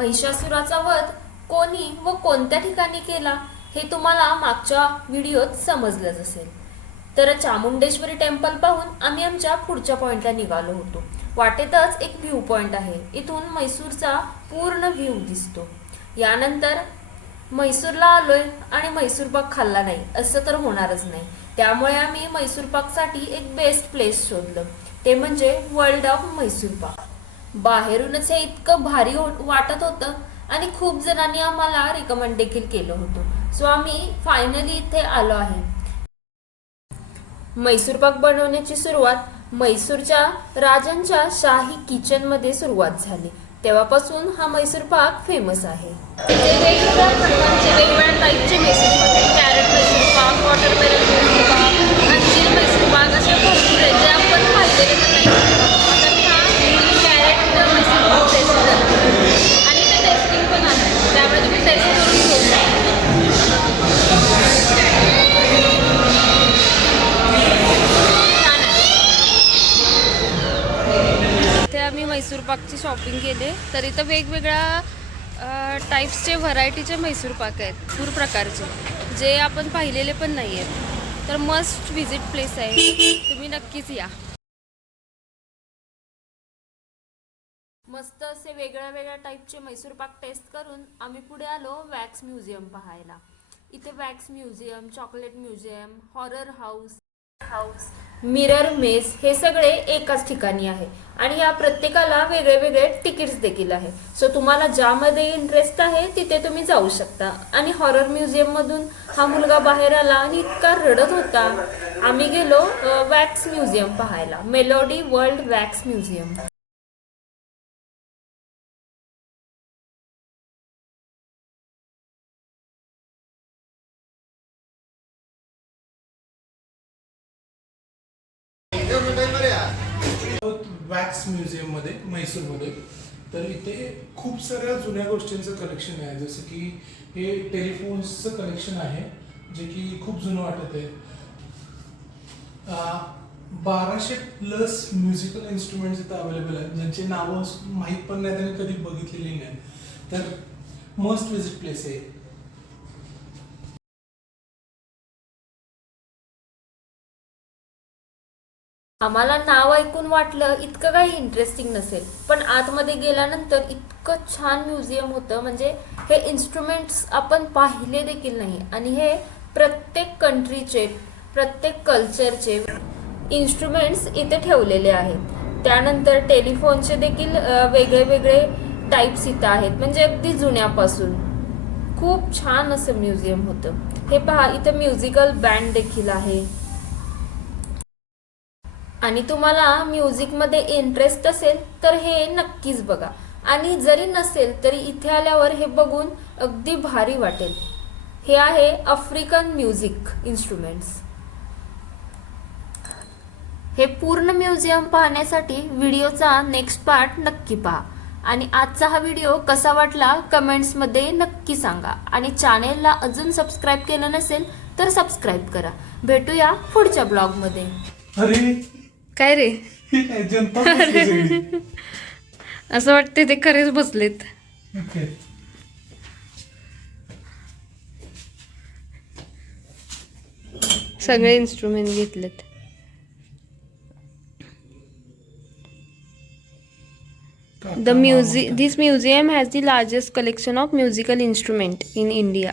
महिषासुराचा वध कोणी व कोणत्या ठिकाणी केला हे तुम्हाला मागच्या व्हिडिओत समजलंच असेल. तर चामुंडेश्वरी टेम्पल पाहून आम्ही आमच्या पुढच्या पॉईंटला निघालो होतो. वाटेतच एक व्ह्यू पॉईंट आहे. इथून म्हैसूरचा पूर्ण व्ह्यू दिसतो. यानंतर म्हैसूरला आलोय आणि म्हैसूर पाक खाल्ला नाही. असं तर होणारच नाही. त्यामुळे आम्ही म्हैसूर पाकसाठी एक बेस्ट प्लेस शोधलं. ते म्हणजे वर्ल्ड ऑफ म्हैसूर पाक. बाहेरूनच हे इतकं भारी हो- वाटत होतं आणि खूप जणांनी आम्हाला रिकमेंड देखील केलं होतं. सो आम्ही फायनली इथे आलो आहे. मैसूर पाक बनवण्याची सुरुवात म्हैसूरच्या राजांच्या शाही किचनमध्ये सुरुवात झाली. तेव्हापासून हा म्हैसूर पाक फेमस आहे. वेगवेगळ्या प्रकारचे वेगवेगळ्या टाईपचे Mysore pak crate Mysore pak watermelon Mysore पाकची shopping केले. तर इथं वेगवेगळ्या टाईप्सचे व्हरायटीचे म्हैसूर पाक आहेत भरपूर प्रकारचे. जे आपण पाहिलेले पण नाही आहेत तर मस्ट व्हिजिट प्लेस आहे. तुम्ही नक्कीच या. मस्त असे वेगळ्या वेगळ्या टाईपचे मैसूर पाक टेस्ट करून आम्ही पुढे आलो वॅक्स म्युझियम पाहायला. इथे wax museum chocolate museum horror house house mirror maze हे सगळे एकाच ठिकाणी आहे. आणि या प्रत्येकाला वेगळे वेगळे तिकीट्स देखील आहे. सो तुम्हाला ज्यामध्ये इंटरेस्ट आहे तिथे तुम्ही जाऊ शकता. आणि हॉरर म्युझियम मधून हा मुलगा बाहेर आला आणि इतका रडत होता. आम्ही गेलो वॅक्स म्युझियम पाहायला. Melody world wax museum wax म्युझियममध्ये म्हैसूरमध्ये तर इथे खूप साऱ्या जुन्या गोष्टींचं कलेक्शन आहे. जसं की हे टेलिफोन्सचं कलेक्शन आहे जे की खूप जुनं वाटत आहे. बाराशे प्लस म्युझिकल इन्स्ट्रुमेंट्स इथं अवेलेबल आहेत. ज्यांची नावं माहीत पण नाहीत आणि कधी बघितलेली नाहीत. तर मस्ट विजिट प्लेस आहे. आम्हाला नाव ऐकून वाटलं इतकं काही इंटरेस्टिंग नसेल. पण आतमध्ये गेल्यानंतर इतकं छान म्युझियम होतं म्हणजे हे इन्स्ट्रुमेंट्स आपण पाहिले देखील नाही. आणि हे प्रत्येक कंट्रीचे प्रत्येक कल्चरचे इन्स्ट्रुमेंट्स इथे ठेवलेले आहेत. त्यानंतर टेलिफोनचे देखील वेगळे वेगळे टाईप्स इथं आहेत. म्हणजे अगदी जुन्यापासून. खूप छान असं म्युझियम होतं. हे पहा इथं म्युझिकल बँड देखील आहे. आणि तुम्हाला म्युझिकमध्ये इंटरेस्ट असेल तर हे नक्कीच बघा. आणि जरी नसेल तरी इथे आल्यावर हे बघून अगदी भारी वाटेल. हे आहे आफ्रिकन म्युझिक इन्स्ट्रुमेंट्स हे पूर्ण म्युझियम पाहण्यासाठी व्हिडिओचा नेक्स्ट पार्ट नक्की पहा. आणि आजचा हा व्हिडिओ कसा वाटला कमेंट्समध्ये नक्की सांगा. आणि चॅनेलला अजून सबस्क्राईब केलं नसेल तर सबस्क्राईब करा. भेटूया पुढच्या ब्लॉगमध्ये अरे काय रे? असं वाटतंय ते खरेच बसलेत. सगळे इन्स्ट्रुमेंट घेतलेत. The music this museum has the largest collection of musical instrument in India